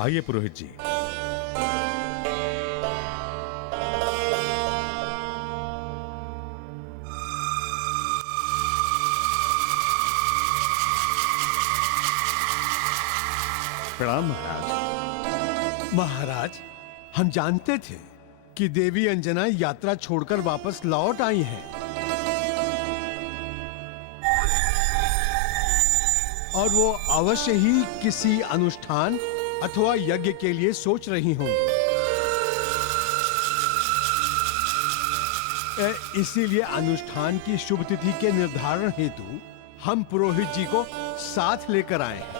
आइए पुरोहित जी। प्रणाम महाराज। महाराज, हम जानते थे कि देवी अंजना यात्रा छोड़कर वापस लौट आई हैं और वो अवश्य ही किसी अनुष्ठान अथवा यज्ञ के लिए सोच रही होंगी। इसीलिए अनुष्ठान की शुभ तिथि के निर्धारण हेतु हम पुरोहित जी को साथ लेकर आए हैं।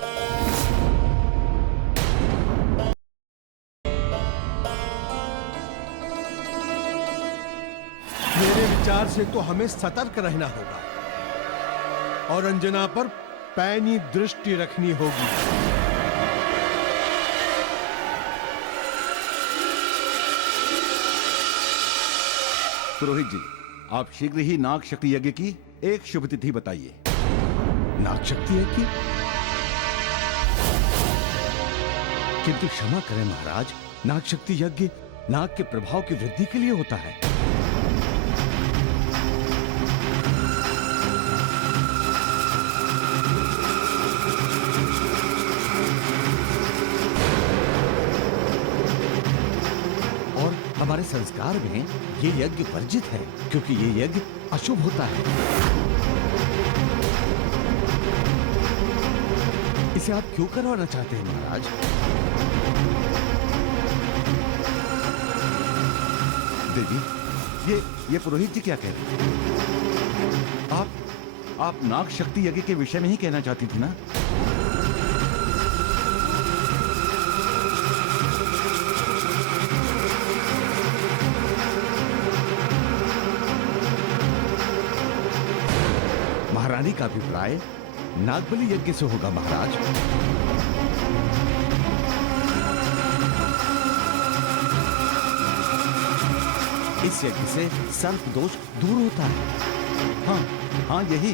मेरे विचार से तो हमें सतर्क रहना होगा और अंजना पर पैनी दृष्टि रखनी होगी। पुरोहित जी, आप शीघ्र ही नाग शक्ति यज्ञ की एक शुभ तिथि बताइए। नाग शक्ति यज्ञ? किंतु क्षमा करें महाराज, नाग शक्ति यज्ञ नाग के प्रभाव की वृद्धि के लिए होता है। और हमारे संस्कार में ये यज्ञ वर्जित है क्योंकि ये यज्ञ अशुभ होता है। इसे आप क्यों करवाना चाहते हैं महाराज? देवी, ये पुरोहित जी क्या कह रहे हैं? आप नाग शक्ति यज्ञ के विषय में ही कहना चाहती थी ना? महारानी का अभिप्राय नागबलि यज्ञ से होगा महाराज। इस यज्ञ से सर्प दोष दूर होता है। हाँ, यही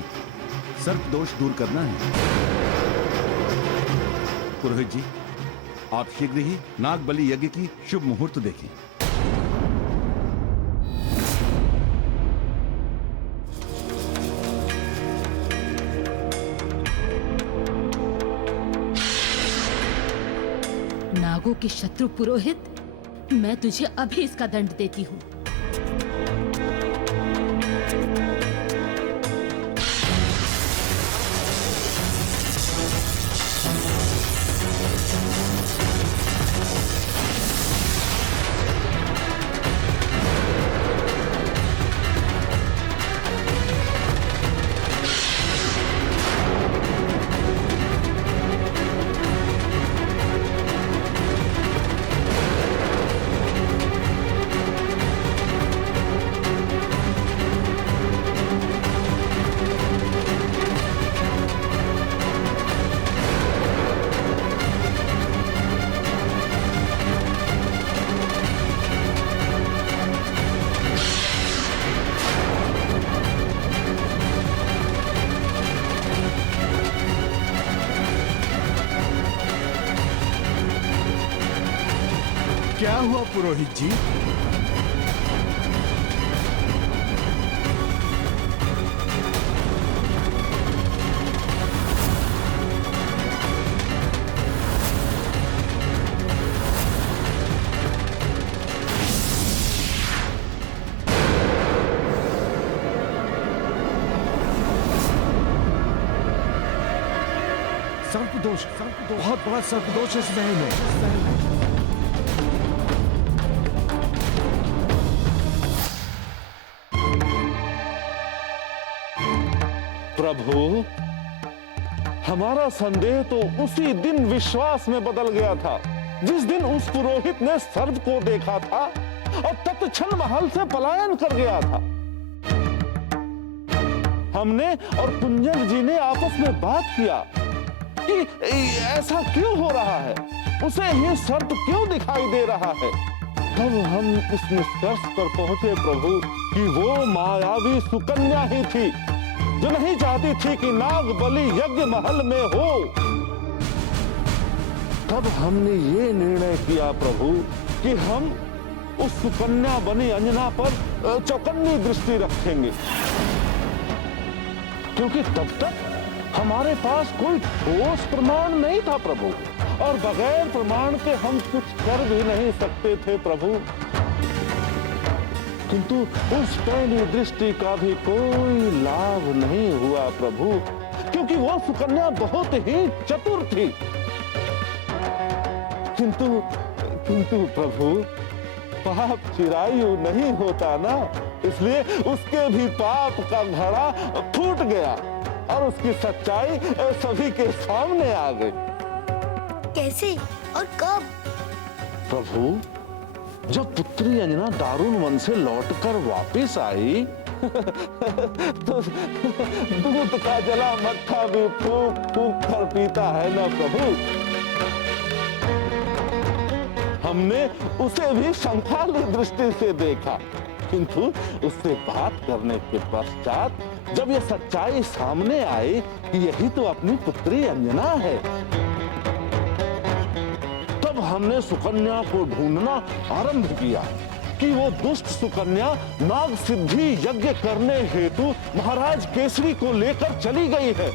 सर्प दोष दूर करना है। पुरोहित जी, आप शीघ्र ही नाग बलि यज्ञ की शुभ मुहूर्त देखें। नागों के शत्रु पुरोहित, मैं तुझे अभी इसका दंड देती हूँ। क्या हुआ पुरोहित जी? सर्पदोष, बहुत बड़ा सर्पदोष इस महल में। प्रभु, हमारा संदेह तो उसी दिन विश्वास में बदल गया था जिस दिन उस पुरोहित ने सर्प को देखा था और तत्क्षण महल से पलायन कर गया था। हमने और कुंजन जी ने आपस में बात किया कि ऐसा क्यों हो रहा है, उसे ये सर्प क्यों दिखाई दे रहा है। तब हम इस निष्कर्ष पर पहुंचे प्रभु कि वो मायावी सुकन्या ही थी जो नहीं चाहती थी कि नाग बलि यज्ञ महल में हो। तब हमने ये निर्णय किया प्रभु कि हम उस सुकन्या बनी अंजना पर चौकन्नी दृष्टि रखेंगे, क्योंकि तब तक हमारे पास कोई ठोस प्रमाण नहीं था प्रभु, और बगैर प्रमाण के हम कुछ कर भी नहीं सकते थे प्रभु। किंतु उस पैनी दृष्टि का भी कोई लाभ नहीं हुआ प्रभु, क्योंकि वो सुकन्या बहुत ही चतुर थी। किंतु प्रभु, पाप चिरायु नहीं होता ना, इसलिए उसके भी पाप का घड़ा फूट गया और उसकी सच्चाई सभी के सामने आ गई। कैसे और कब? प्रभु, जब पुत्री अंजना दारुण वन से लौटकर वापस आई तो दूध का जला मट्ठा भी फूक फूक कर पीता है ना प्रभु। हमने उसे भी शंखाली दृष्टि से देखा, किंतु उससे बात करने के पश्चात जब यह सच्चाई सामने आई कि यही तो अपनी पुत्री अंजना है, तब हमने सुकन्या को ढूंढना आरंभ किया कि वो दुष्ट सुकन्या नाग सिद्धि यज्ञ करने हेतु महाराज केसरी को लेकर चली गई है।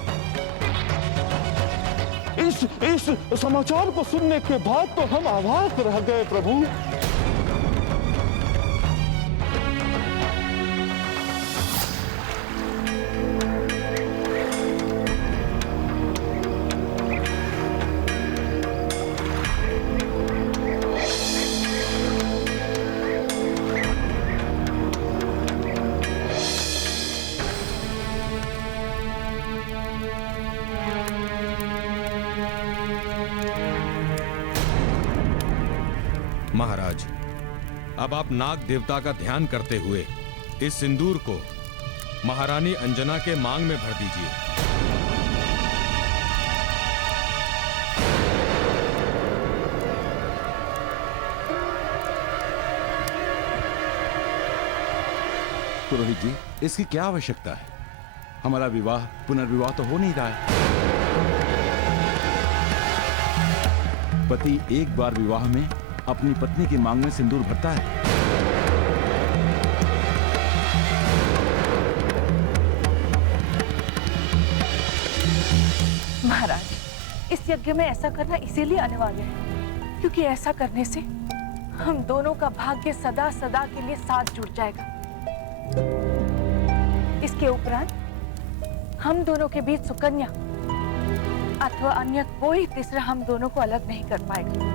इस समाचार को सुनने के बाद तो हम अवाक रह गए प्रभु। महाराज, अब आप नाग देवता का ध्यान करते हुए इस सिंदूर को महारानी अंजना के मांग में भर दीजिए। पुरोहित जी, इसकी क्या आवश्यकता है? हमारा विवाह पुनर्विवाह तो हो नहीं रहा है। पति एक बार विवाह में अपनी पत्नी की मांग में सिंदूर भरता है। महाराज, इस यज्ञ में ऐसा करना इसीलिए अनिवार्य है क्योंकि ऐसा करने से हम दोनों का भाग्य सदा सदा के लिए साथ जुड़ जाएगा। इसके उपरांत हम दोनों के बीच सुकन्या अथवा अन्य कोई तीसरा हम दोनों को अलग नहीं कर पाएगा।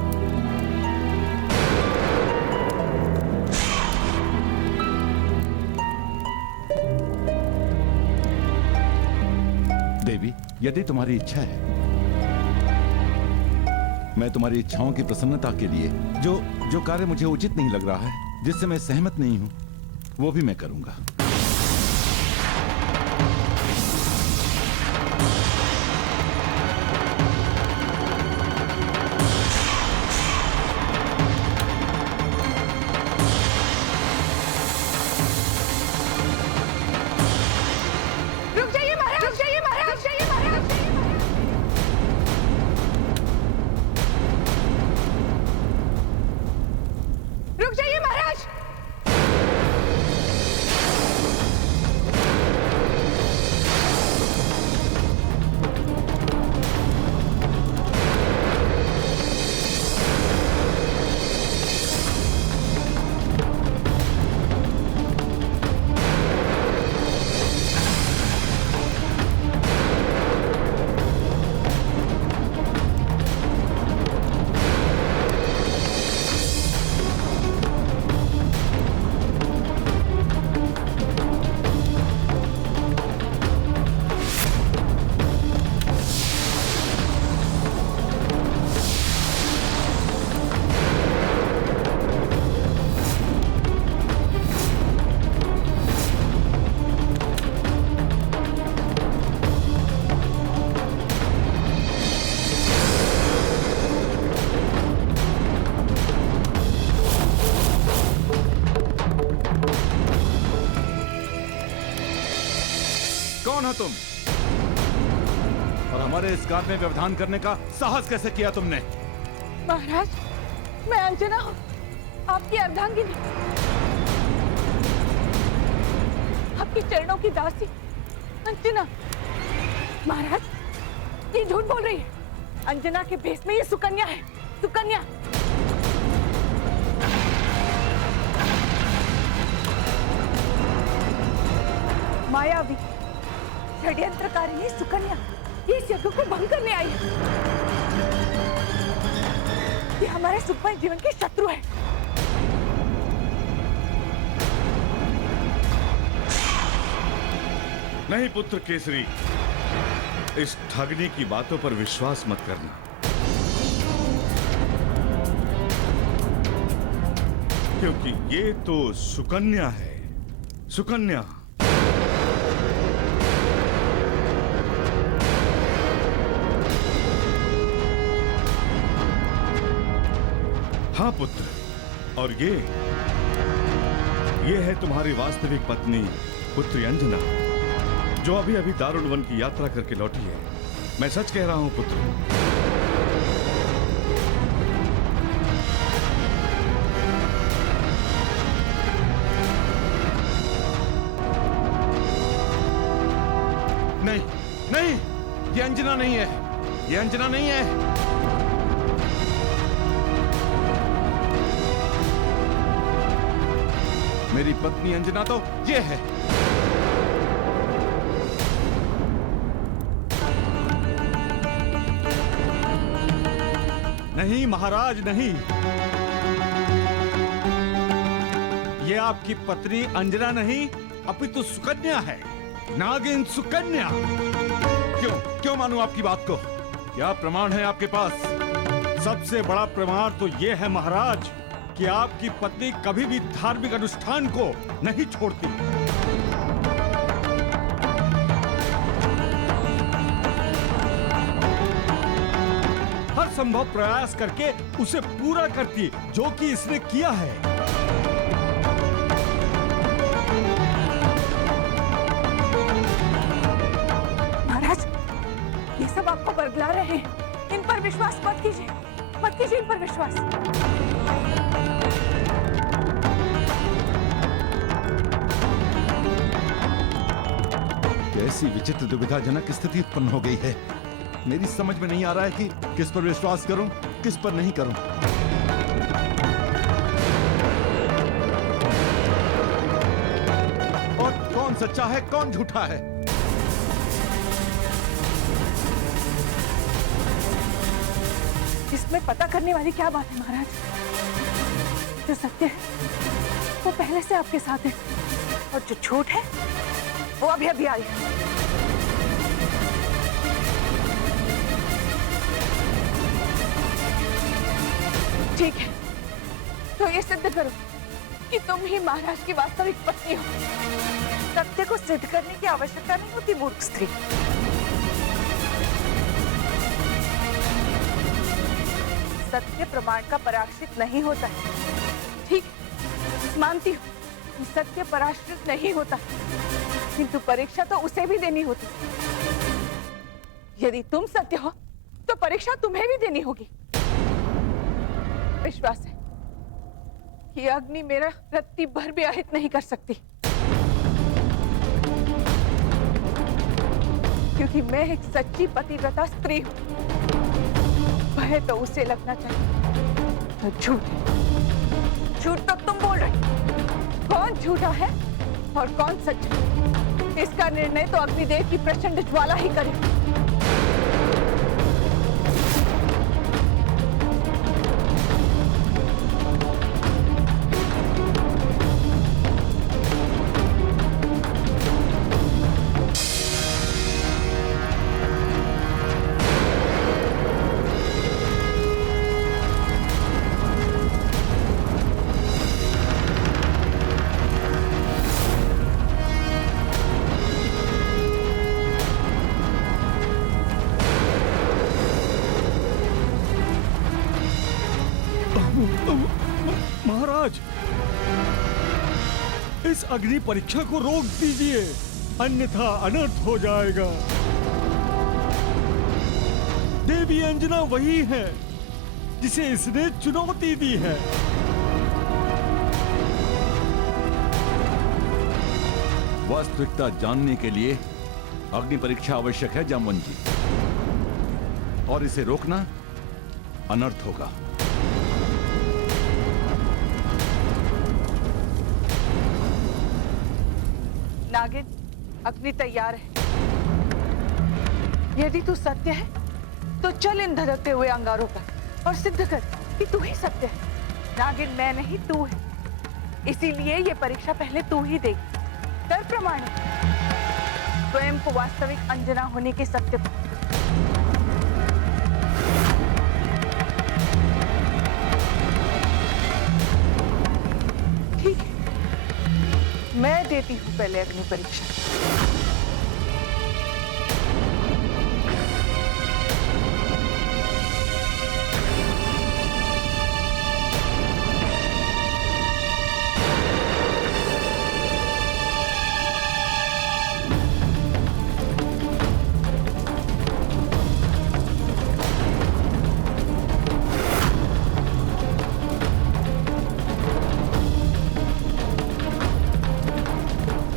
देवी, यदि तुम्हारी इच्छा है, मैं तुम्हारी इच्छाओं की प्रसन्नता के लिए जो कार्य मुझे उचित नहीं लग रहा है, जिससे मैं सहमत नहीं हूं, वो भी मैं करूंगा। कौन हो तुम? और हमारे इस कार्य में व्यवधान करने का साहस कैसे किया तुमने? महाराज, मैं अंजना हूँ, आपकी अर्धांगिनी, आपके चरणों की दासी अंजना। महाराज, ये झूठ बोल रही है। अंजना के भेष में ये सुकन्या है, सुकन्या। मायावी, षड्यंत्रकारिणी सुकन्या, ये इस यज्ञ को भंग करने आई है। ये हमारे सुखमय जीवन के शत्रु है। नहीं पुत्र केसरी, इस ठगनी की बातों पर विश्वास मत करना। क्योंकि ये तो सुकन्या है, सुकन्या। हाँ पुत्र, और ये है तुम्हारी वास्तविक पत्नी पुत्री अंजना, जो अभी अभी दारुण वन की यात्रा करके लौटी है। मैं सच कह रहा हूं पुत्र। नहीं नहीं, ये अंजना नहीं है, ये अंजना नहीं है। मेरी पत्नी अंजना तो ये है। नहीं महाराज, नहीं, ये आपकी पत्नी अंजना नहीं, अपितु सुकन्या है, नागिन सुकन्या। क्यों क्यों मानूं आपकी बात को? क्या प्रमाण है आपके पास? सबसे बड़ा प्रमाण तो ये है महाराज कि आपकी पत्नी कभी भी धार्मिक अनुष्ठान को नहीं छोड़ती। हर संभव प्रयास करके उसे पूरा करती, जो कि इसने किया है। महाराज, ये सब आपको बरगला रहे हैं। इन पर विश्वास मत कीजिए, मत कीजिए इन पर विश्वास। कैसी विचित्र दुविधाजनक स्थिति उत्पन्न हो गई है। मेरी समझ में नहीं आ रहा है कि किस पर विश्वास करूं, किस पर नहीं करूं। और कौन सच्चा है, कौन झूठा है? इसमें पता करने वाली क्या बात है महाराज? जो सत्य है वो पहले से आपके साथ है, और जो झूठ है वो अभी अभी आई है। ठीक है, तो ये सिद्ध करो कि तुम ही महाराज की वास्तविक पत्नी हो। सत्य को सिद्ध करने की आवश्यकता नहीं होती मूर्ख स्त्री। सत्य प्रमाण का पराश्रित नहीं होता है। ठीक, मानती हूँ सत्य पराश्रित नहीं होता, किंतु परीक्षा तो उसे भी देनी होती। यदि तुम सत्य हो तो परीक्षा तुम्हें भी देनी होगी। विश्वास है कि अग्नि मेरा रत्ती भर भी आहित नहीं कर सकती, क्योंकि मैं एक सच्ची पतिव्रता स्त्री हूं। भय तो उसे लगना चाहिए, तो झूठ झूठ तो तुम बोल रहे। कौन झूठा है और कौन सच्चा, इसका निर्णय तो अग्निदेव की प्रचंड ज्वाला ही करे। महाराज, इस अग्नि परीक्षा को रोक दीजिए, अन्यथा अनर्थ हो जाएगा। देवी अंजना वही है जिसे इसने चुनौती दी है। वास्तविकता जानने के लिए अग्नि परीक्षा आवश्यक है जामवन जी, और इसे रोकना अनर्थ होगा। नागिन, अग्नि तैयार है। यदि तू सत्य है तो चल इन धधकते हुए अंगारों पर और सिद्ध कर कि तू ही सत्य है। नागिन मैं नहीं, तू है। इसीलिए ये परीक्षा पहले तू ही देगी। कर प्रमाण स्वयं को वास्तविक अंजना होने के सत्य पर। ठीक है, मैं देती हूं पहले अग्नि परीक्षा।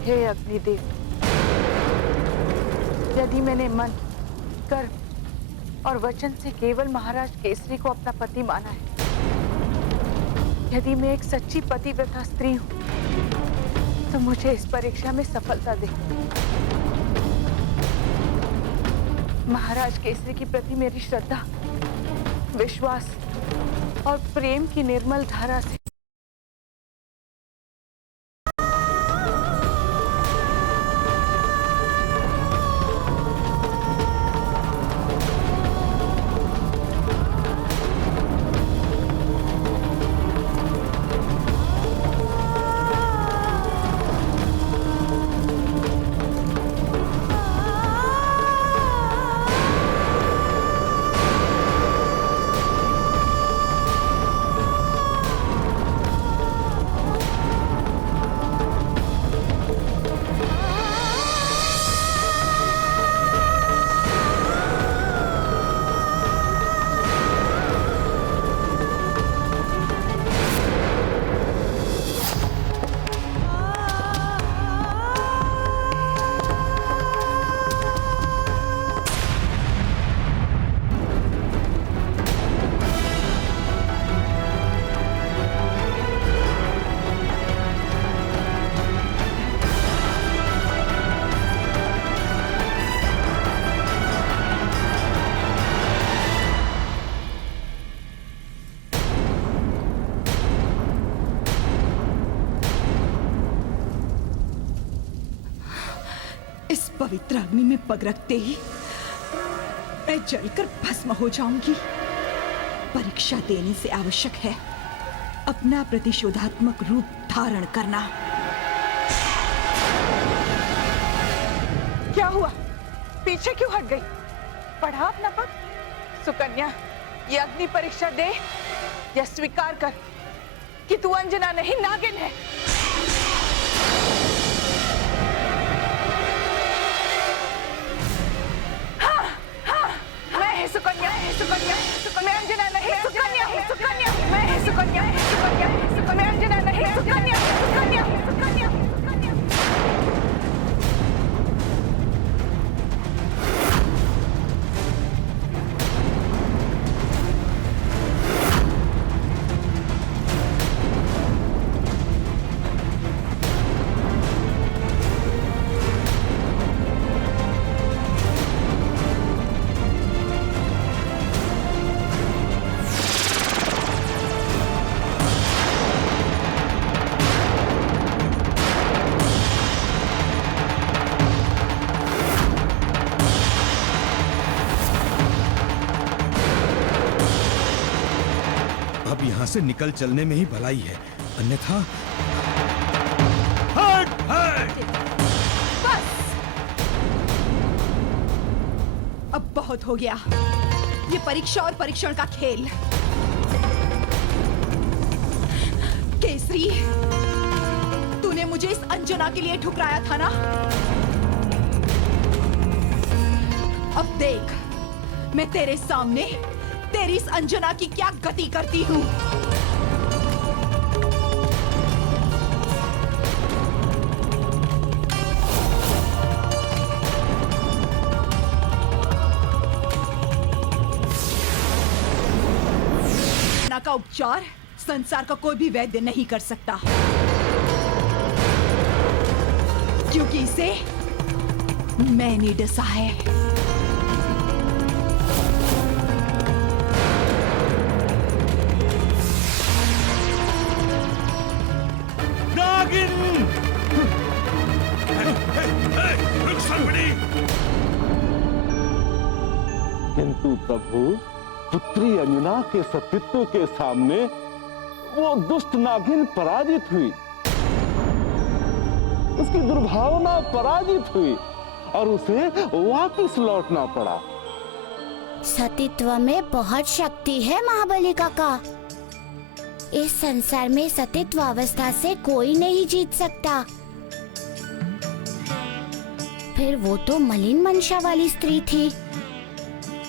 हे अग्निदेव, यदि मैंने मन, कर्म और वचन से केवल महाराज केसरी को अपना पति माना है, यदि मैं एक सच्ची पतिव्रता स्त्री हूं, तो मुझे इस परीक्षा में सफलता दे। महाराज केसरी के प्रति मेरी श्रद्धा, विश्वास और प्रेम की निर्मल धारा से पवित्र अग्नि में पग रखते ही मैं जलकर भस्म हो जाऊंगी। परीक्षा देने से आवश्यक है अपना प्रतिशोधात्मक रूप धारण करना। क्या हुआ? पीछे क्यों हट गई? पढ़ा अपना पद। सुकन्या, ये अग्नि परीक्षा दे या स्वीकार कर कि तू अंजना नहीं नागिन है। सुकन्या, सुकन्या, मैं अंजना नहीं, सुकन्या, सुकन्या, मैं सुकन्या, सुकन्या, मैं अंजना नहीं, सुकन्या, सुकन्या, सुकन्या, सुकन्या। यहाँ से निकल चलने में ही भलाई है, अन्यथा बस अब बहुत हो गया ये परीक्षा और परीक्षण का खेल। केसरी, तूने मुझे इस अंजना के लिए ठुकराया था ना? अब देख, मैं तेरे सामने तेरी इस अंजना की क्या गति करती हूँ। अंजना का उपचार संसार का कोई भी वैद्य नहीं कर सकता, क्योंकि इसे मैंने डसा है। नागिन! किंतु प्रभु, पुत्री अंजना के सतीत्व के सामने वो दुष्ट नागिन पराजित हुई, उसकी दुर्भावना पराजित हुई और उसे वापस लौटना पड़ा। सतीत्व में बहुत शक्ति है महाबली काका। इस संसार में सतीत्व अवस्था से कोई नहीं जीत सकता। फिर वो तो मलिन मंशा वाली स्त्री थी।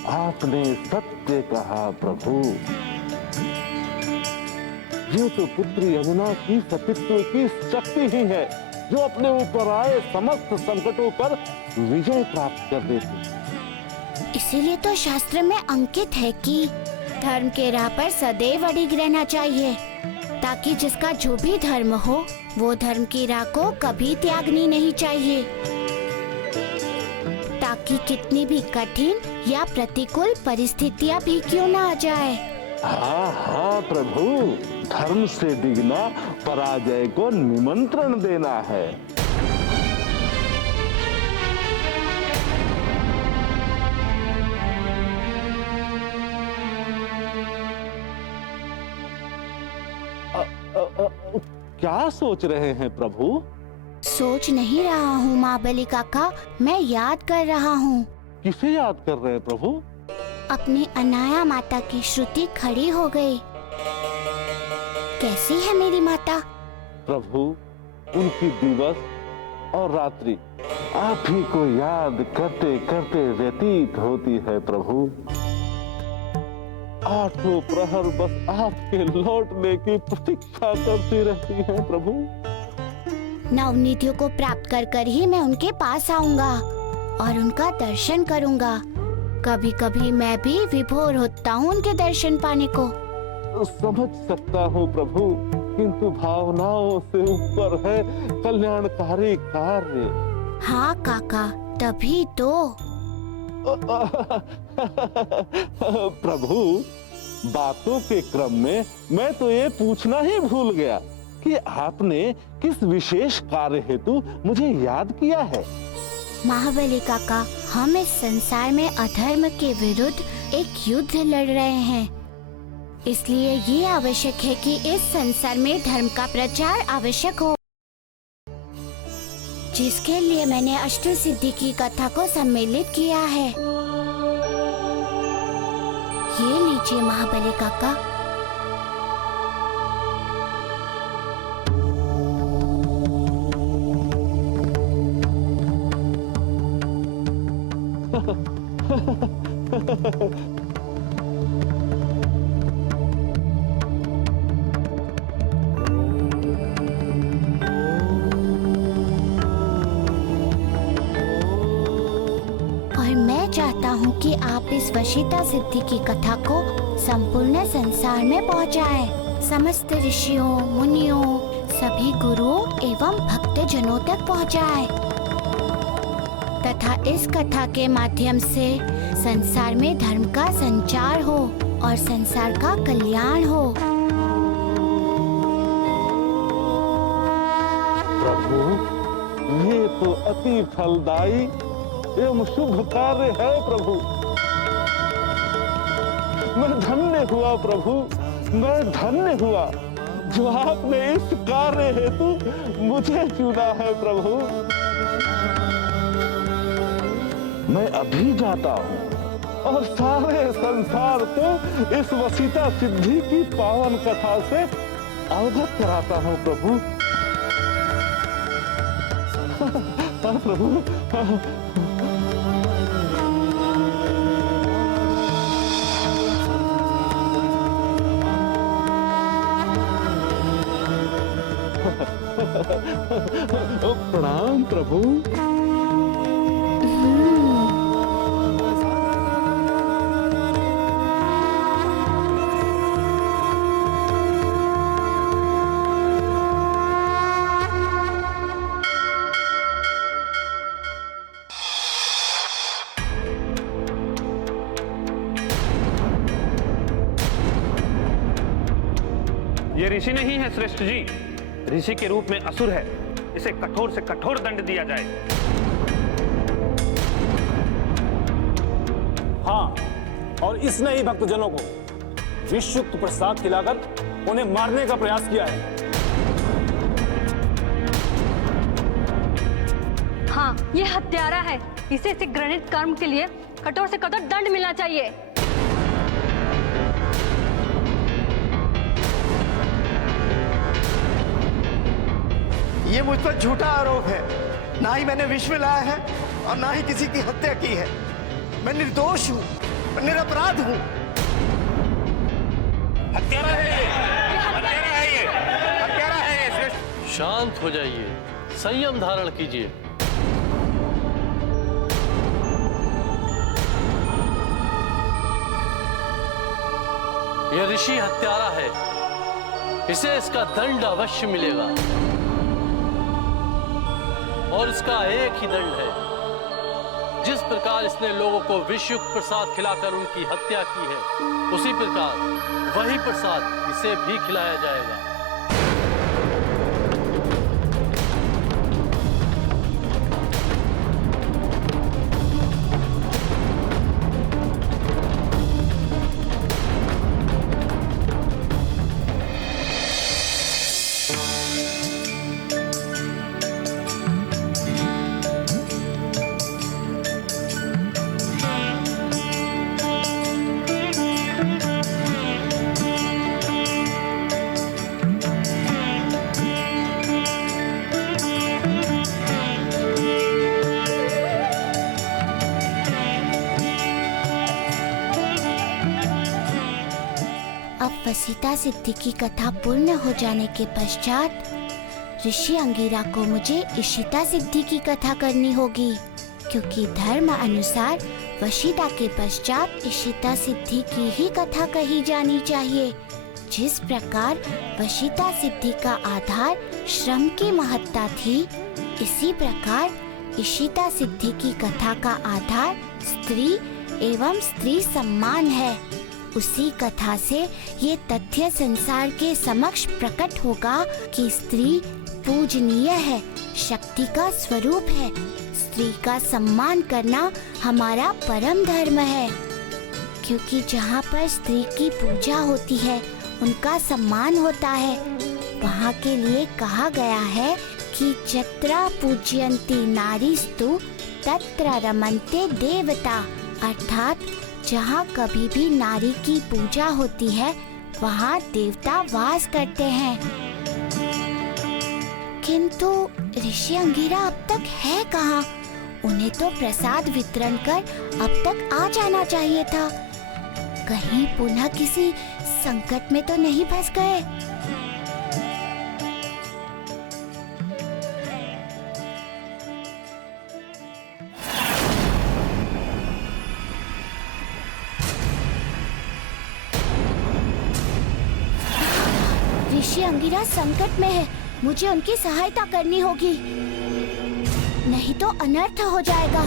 आपने सत्य कहा प्रभु। ये तो पुत्री अंजना की सतीत्व की शक्ति ही है जो अपने ऊपर आए समस्त संकटों पर विजय प्राप्त कर देती। इसीलिए तो शास्त्र में अंकित है कि धर्म के राह पर सदैव अडिग रहना चाहिए, ताकि जिसका जो भी धर्म हो वो धर्म की राह को कभी त्यागनी नहीं चाहिए, ताकि कितनी भी कठिन या प्रतिकूल परिस्थितियां भी क्यों ना आ जाए। हाँ हाँ प्रभु, धर्म से डिगना पराजय को निमंत्रण देना है। क्या सोच रहे हैं प्रभु? सोच नहीं रहा हूँ महाबली काका, मैं याद कर रहा हूँ। किसे याद कर रहे हैं प्रभु? अपनी अनाया माता की श्रुति खड़ी हो गई। कैसी है मेरी माता? प्रभु, उनकी दिवस और रात्रि आप ही को याद करते करते व्यतीत होती है प्रभु। आठों प्रहर बस आपके लौटने की प्रतीक्षा करती रहती है प्रभु। नवनिधियों को प्राप्त कर कर ही मैं उनके पास आऊंगा और उनका दर्शन करूंगा। कभी कभी मैं भी विभोर होता हूँ उनके दर्शन पाने को। समझ सकता हूँ प्रभु, किंतु भावनाओं से ऊपर है कल्याणकारी कार्य। हाँ काका, तभी तो। प्रभु, बातों के क्रम में मैं तो ये पूछना ही भूल गया कि आपने किस विशेष कार्य हेतु मुझे याद किया है। महाबली काका, हम इस संसार में अधर्म के विरुद्ध एक युद्ध लड़ रहे हैं, इसलिए ये आवश्यक है कि इस संसार में धर्म का प्रचार आवश्यक हो, जिसके लिए मैंने अष्ट सिद्धि की कथा को सम्मिलित किया है। ये लीजिए महाबली काका। चाहता हूँ कि आप इस वशीता सिद्धि की कथा को संपूर्ण संसार में पहुँचाएं। समस्त ऋषियों, मुनियों, सभी गुरुओं एवं भक्तजनों तक पहुँचाएं, तथा इस कथा के माध्यम से संसार में धर्म का संचार हो और संसार का कल्याण हो। प्रभु, ये तो अति फलदायी एवं शुभ कार्य है प्रभु। मैं धन्य हुआ प्रभु, मैं धन्य हुआ जो आपने इस कार्य हेतु मुझे चुना है प्रभु। मैं अभी जाता हूँ और सारे संसार को इस वसीता सिद्धि की पावन कथा से अवगत कराता हूँ प्रभु। प्रभु प्रणाम प्रभु। ये ऋषि नहीं है श्रेष्ठ जी, ऋषि के रूप में असुर है। इसे कठोर से कठोर दंड दिया जाए। हाँ, और इसने ही भक्तजनों को विषयुक्त प्रसाद खिलाकर उन्हें मारने का प्रयास किया है। हाँ, ये हत्यारा है। इसे घृणित कर्म के लिए कठोर से कठोर दंड मिलना चाहिए। ये मुझ पर झूठा आरोप है। ना ही मैंने विष मिलाया है और ना ही किसी की हत्या की है। मैं निर्दोष हूँ, मैं निरपराध हूँ। हत्यारा है ये, हत्यारा है ये, हत्यारा है ये श्रेष्ठ। शांत हो जाइए, संयम धारण कीजिए। यह ऋषि हत्यारा है, इसे इसका दंड अवश्य मिलेगा। और इसका एक ही दंड है। जिस प्रकार इसने लोगों को विषयुक्त प्रसाद खिलाकर उनकी हत्या की है, उसी प्रकार वही प्रसाद इसे भी खिलाया जाएगा। अब वसीता सिद्धि की कथा पूर्ण हो जाने के पश्चात ऋषि अंगिरा को मुझे इशिता सिद्धि की कथा करनी होगी, क्योंकि धर्म अनुसार वशीता के पश्चात इशिता सिद्धि की ही कथा कही जानी चाहिए। जिस प्रकार वशीता सिद्धि का आधार श्रम की महत्ता थी, इसी प्रकार इशिता सिद्धि की कथा का आधार स्त्री एवं स्त्री सम्मान है। उसी कथा से ये तथ्य संसार के समक्ष प्रकट होगा कि स्त्री पूजनीय है, शक्ति का स्वरूप है। स्त्री का सम्मान करना हमारा परम धर्म है, क्योंकि जहाँ पर स्त्री की पूजा होती है, उनका सम्मान होता है। वहाँ के लिए कहा गया है कि जत्रा पूज्यन्ति नारीस्तु तत्र रमन्ते देवता, अर्थात जहाँ कभी भी नारी की पूजा होती है, वहाँ देवता वास करते हैं। किंतु ऋषि अंगिरा अब तक है कहाँ? उन्हें तो प्रसाद वितरण कर अब तक आ जाना चाहिए था। कहीं पुनः किसी संकट में तो नहीं फंस गए? ऋषि अंगिरा संकट में है, मुझे उनकी सहायता करनी होगी, नहीं तो अनर्थ हो जाएगा।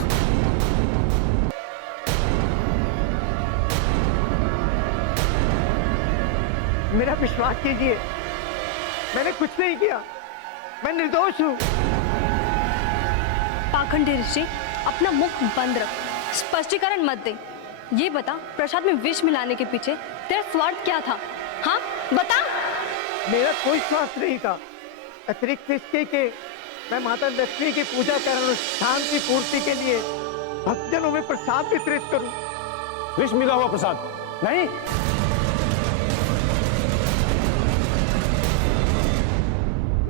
मेरा विश्वास कीजिए, मैंने कुछ नहीं किया, मैं निर्दोष हूँ। पाखंडी ऋषि, अपना मुख बंद रख, स्पष्टीकरण मत दे। ये बता, प्रसाद में विष मिलाने के पीछे तेरा स्वार्थ क्या था? हाँ, बता। मेरा कोई स्वार्थ नहीं था, अतिरिक्त इसके कि मैं माता लक्ष्मी की पूजा कर अनुष्ठान की पूर्ति के लिए भक्तजनों में प्रसाद वितरित करूं। विष मिला हुआ प्रसाद नहीं।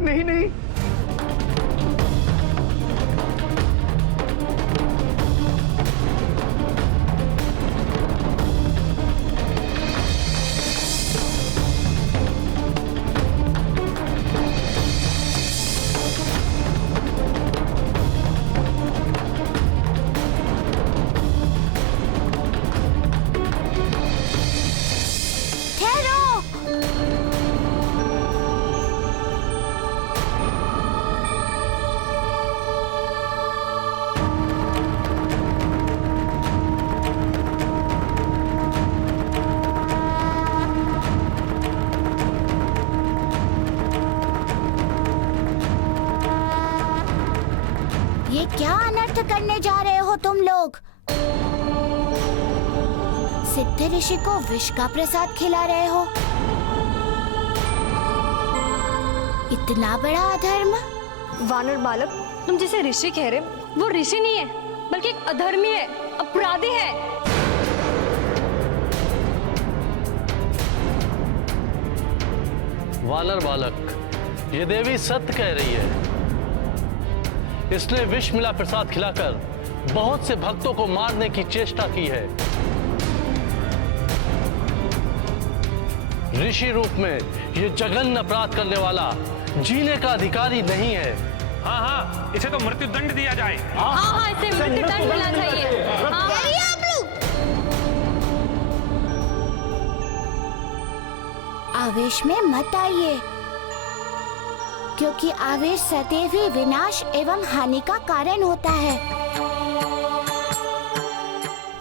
नहीं नहीं, ये क्या अनर्थ करने जा रहे हो तुम लोग? सिद्ध ऋषि को विष का प्रसाद खिला रहे हो। इतना बड़ा अधर्म। वानर बालक, तुम जिसे ऋषि कह रहे वो ऋषि नहीं है, बल्कि एक अधर्मी है, अपराधी है। वानर बालक, ये देवी सत्य कह रही है। इसने विष मिला प्रसाद खिलाकर बहुत से भक्तों को मारने की चेष्टा की है। ऋषि रूप में ये जघन्य अपराध करने वाला जीने का अधिकारी नहीं है। हाँ हाँ, इसे तो मृत्यु दंड दिया जाए। हाँ, इसे मृत्यु दंड मिलना चाहिए। आवेश में मत आइए, क्योंकि आवेश सदैव ही विनाश एवं हानि का कारण होता है।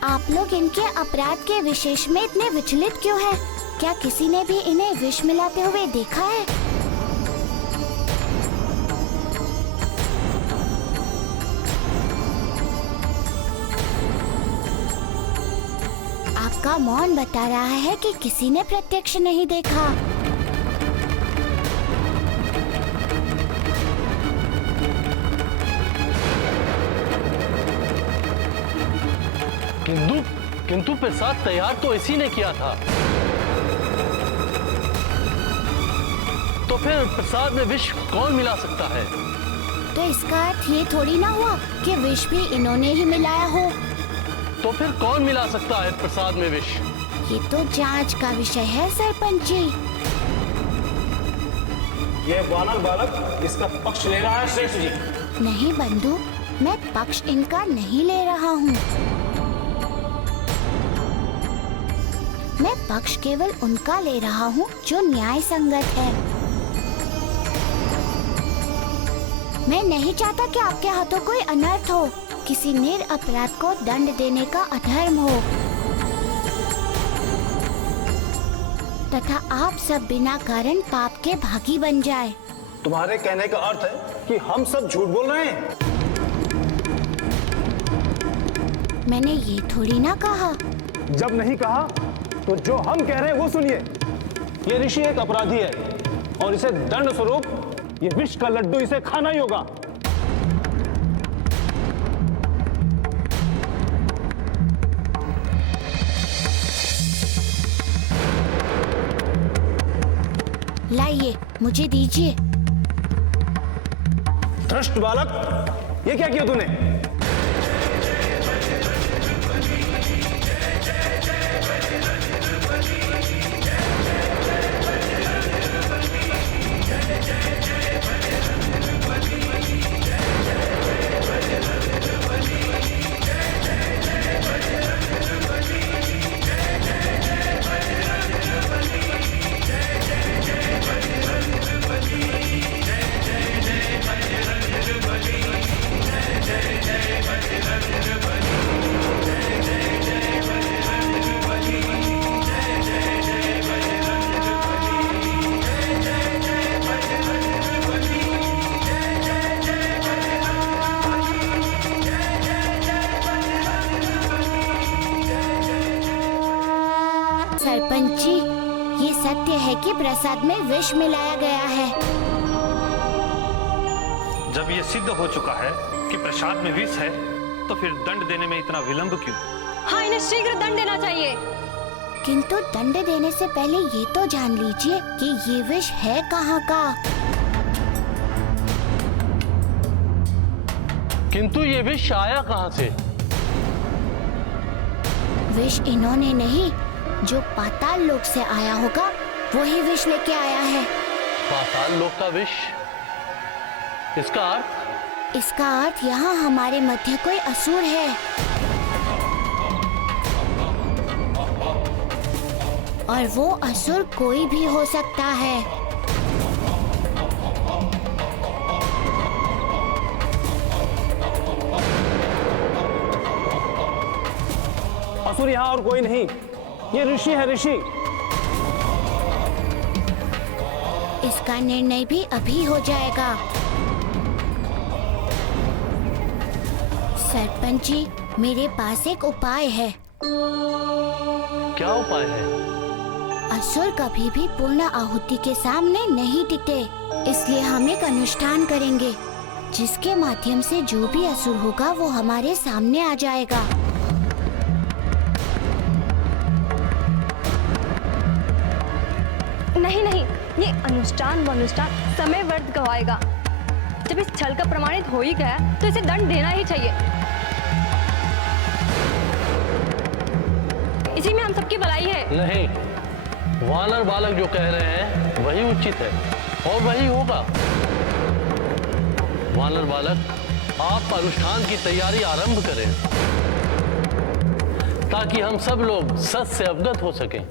आप लोग इनके अपराध के विशेष में इतने विचलित क्यों हैं? क्या किसी ने भी इन्हें विष मिलाते हुए देखा है? आपका मौन बता रहा है कि किसी ने प्रत्यक्ष नहीं देखा। किंतु प्रसाद तैयार तो इसी ने किया था। तो फिर प्रसाद में विष कौन मिला सकता है? तो इसका अर्थ ये थोड़ी ना हुआ कि विष भी इन्होंने ही मिलाया हो। तो फिर कौन मिला सकता है प्रसाद में विष? ये तो जांच का विषय है सरपंच जी। ये वानर बालक इसका पक्ष ले रहा है श्रेष्ठ जी। नहीं बंधु, मैं पक्ष इनका नहीं ले रहा हूँ। मैं पक्ष केवल उनका ले रहा हूँ जो न्याय संगत है। मैं नहीं चाहता कि आपके हाथों कोई अनर्थ हो, किसी निरपराध को दंड देने का अधर्म हो, तथा आप सब बिना कारण पाप के भागी बन जाए। तुम्हारे कहने का अर्थ है कि हम सब झूठ बोल रहे हैं? मैंने ये थोड़ी ना कहा। जब नहीं कहा तो जो हम कह रहे हैं वो सुनिए। ये ऋषि एक अपराधी है और इसे दंड स्वरूप ये विष का लड्डू इसे खाना ही होगा। लाइए, मुझे दीजिए। भ्रष्ट बालक, ये क्या किया तूने? सरपंच जी, ये सत्य है कि प्रसाद में विष मिलाया गया है। जब ये सिद्ध हो चुका है कि प्रसाद में विष है, तो फिर दंड देने में इतना विलंब क्यों? हाँ, इन्हें शीघ्र दंड देना चाहिए। किंतु दंड देने से पहले ये तो जान लीजिए कि ये विष है कहाँ का। किंतु ये विष आया कहाँ से? विष इन्होंने नहीं, जो पाताल लोक से आया होगा वही विष लेके आया है। पाताल लोक का विष? इसका अर्थ? इसका अर्थ यहाँ हमारे मध्य कोई असुर है, और वो असुर कोई भी हो सकता है। असुर यहाँ और कोई नहीं, ये ऋषि है, ऋषि। इसका निर्णय भी अभी हो जाएगा। सरपंच जी, मेरे पास एक उपाय है। क्या उपाय है? असुर कभी भी पूर्ण आहुति के सामने नहीं टिके, इसलिए हम एक अनुष्ठान करेंगे जिसके माध्यम से जो भी असुर होगा वो हमारे सामने आ जाएगा। नहीं नहीं, ये अनुष्ठान समय व्यर्थ गवाएगा। जब इस छल का प्रमाणित हो ही गया तो इसे दंड देना ही चाहिए। इसी में हम सबकी भलाई है। नहीं, वानर बालक जो कह रहे हैं वही उचित है और वही होगा। वानर बालक, आप अनुष्ठान की तैयारी आरंभ करें ताकि हम सब लोग सच से अवगत हो सकें।